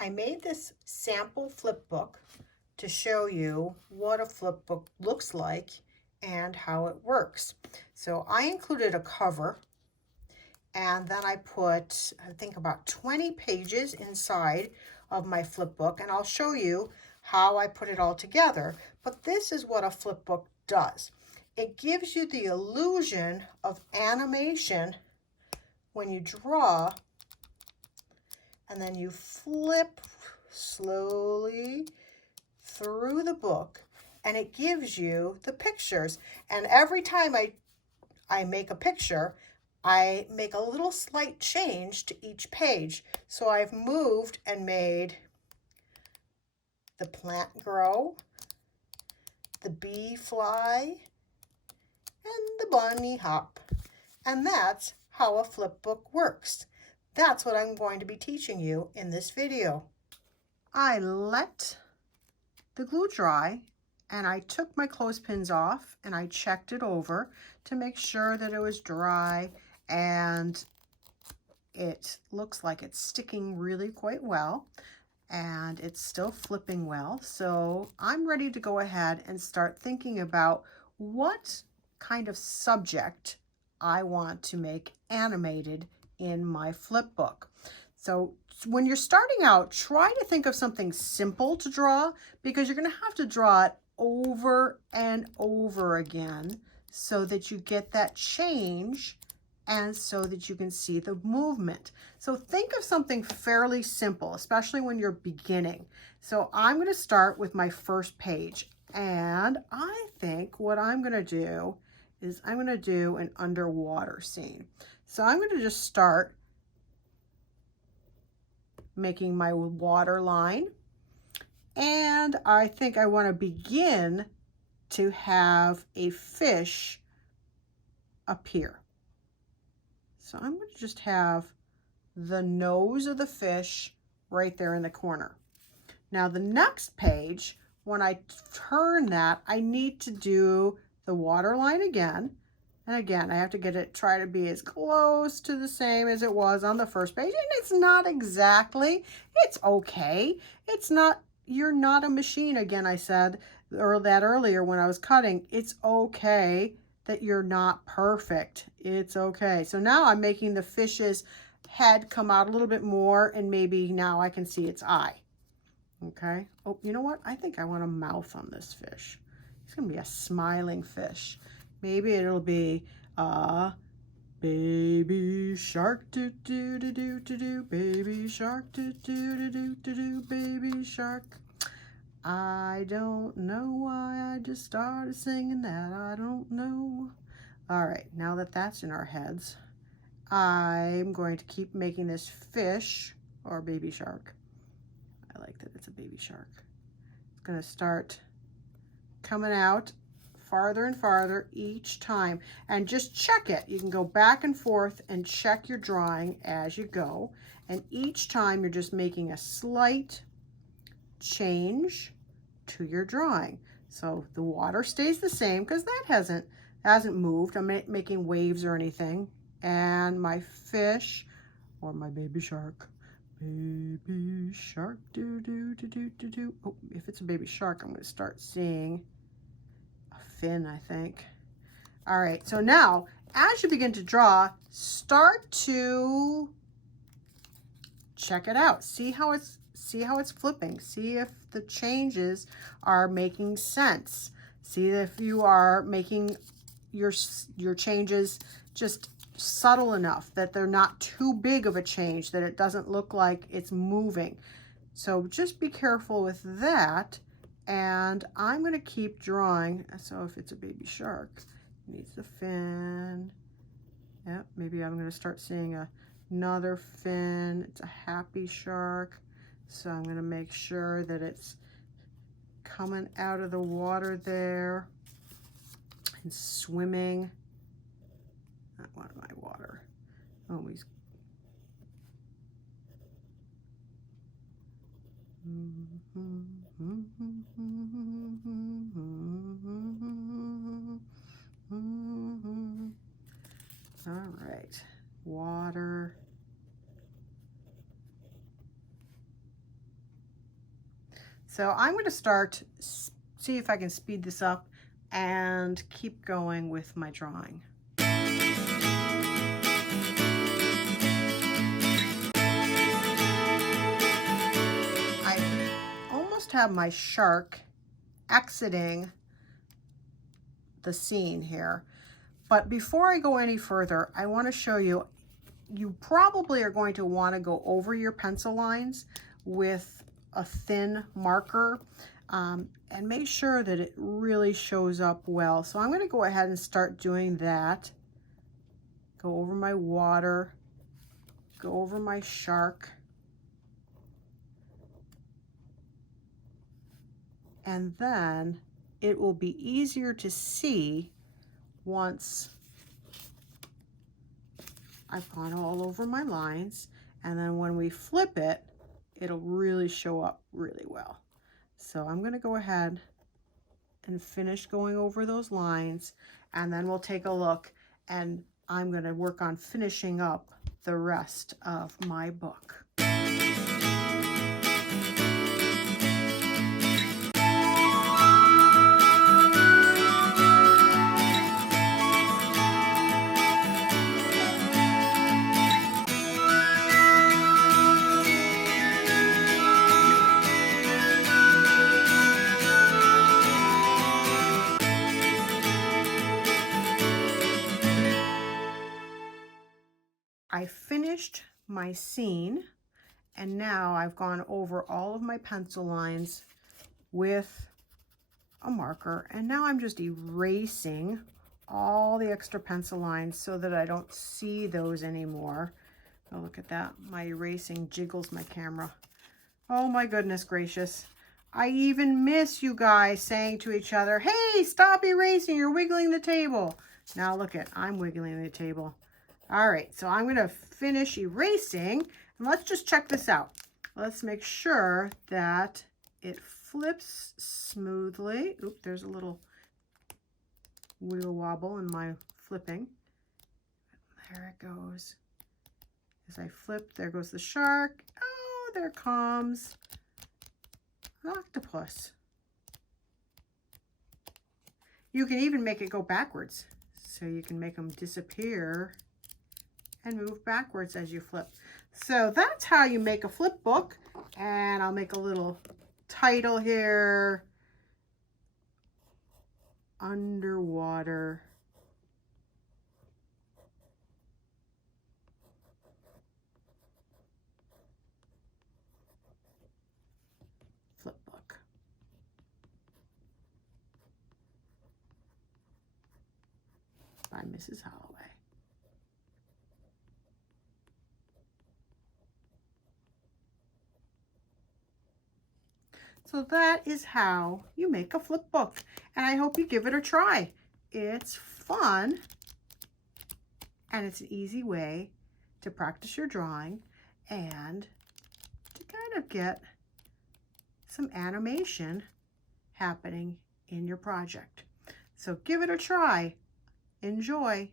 I made this sample flip book to show you what a flip book looks like and how it works. So I included a cover, and then I put, I think, about 20 pages inside of my flip book, and I'll show you how I put it all together. But this is what a flip book does. It gives you the illusion of animation when you draw, and then you flip slowly through the book, and it gives you the pictures. And every time I make a picture, I make a little slight change to each page. So I've moved and made the plant grow, the bee fly, and the bunny hop. And that's how a flip book works. That's what I'm going to be teaching you in this video. I let the glue dry, and I took my clothespins off and I checked it over to make sure that it was dry, and it looks like it's sticking really quite well, and it's still flipping well. So I'm ready to go ahead and start thinking about what kind of subject I want to make animated in my flip book. So when you're starting out, try to think of something simple to draw, because you're going to have to draw it over and over again so that you get that change and so that you can see the movement. So think of something fairly simple, especially when you're beginning. So I'm going to start with my first page, and I think what I'm going to do is I'm going to do an underwater scene. So I'm going to just start making my water line, and I think I want to begin to have a fish appear. So I'm going to just have the nose of the fish right there in the corner. Now the next page, when I turn that, I need to do the water line again. And again, I have to get it, try to be as close to the same as it was on the first page. And it's not exactly, it's okay. It's not, you're not a machine. Again, I said that earlier when I was cutting, it's okay that you're not perfect. It's okay. So now I'm making the fish's head come out a little bit more, and maybe now I can see its eye. Okay. Oh, you know what? I think I want a mouth on this fish. It's going to be a smiling fish. Maybe it'll be baby shark do do do do do do, baby shark do do do do do do, baby shark. I don't know why I just started singing that. I don't know. All right, now that that's in our heads, I'm going to keep making this fish, or baby shark. I like that it's a baby shark. It's going to start coming out farther and farther each time, and just check it. You can go back and forth and check your drawing as you go, and each time you're just making a slight change to your drawing. So the water stays the same because that hasn't moved. I'm not making waves or anything. And my fish, or my baby shark, do do do do do do. Oh, if it's a baby shark, I'm going to start seeing fin, I think. All right, so now as you begin to draw, start to check it out. See how it's flipping. See if the changes are making sense. See if you are making your changes just subtle enough that they're not too big of a change, that it doesn't look like it's moving. So just be careful with that. And I'm going to keep drawing. So if it's a baby shark, it needs the fin. Yep, maybe I'm going to start seeing another fin. It's a happy shark. So I'm going to make sure that it's coming out of the water there and swimming. Not one of my water. Always. All right, water. So I'm going to start, see if I can speed this up and keep going with my drawing. I almost have my shark exiting the scene here. But before I go any further, I want to show you, you probably are going to want to go over your pencil lines with a thin marker and make sure that it really shows up well. So I'm going to go ahead and start doing that. Go over my water, go over my shark, and then it will be easier to see once I've gone all over my lines, and then when we flip it, it'll really show up really well. So I'm going to go ahead and finish going over those lines, and then we'll take a look, and I'm going to work on finishing up the rest of my book. I finished my scene, and now I've gone over all of my pencil lines with a marker, and now I'm just erasing all the extra pencil lines so that I don't see those anymore. Oh, look at that. My erasing jiggles my camera. Oh my goodness gracious. I even miss you guys saying to each other, hey, stop erasing, you're wiggling the table. Now look at, I'm wiggling the table. All right, so I'm going to finish erasing, and let's just check this out. Let's make sure that it flips smoothly. Oop, there's a little wiggle wobble in my flipping. There it goes. As I flip, there goes the shark. Oh, there comes an octopus. You can even make it go backwards, so you can make them disappear and move backwards as you flip. So that's how you make a flip book. And I'll make a little title here. Underwater flip book. By Mrs. Holloway. So that is how you make a flip book, and I hope you give it a try. It's fun, and it's an easy way to practice your drawing and to kind of get some animation happening in your project. So give it a try. Enjoy.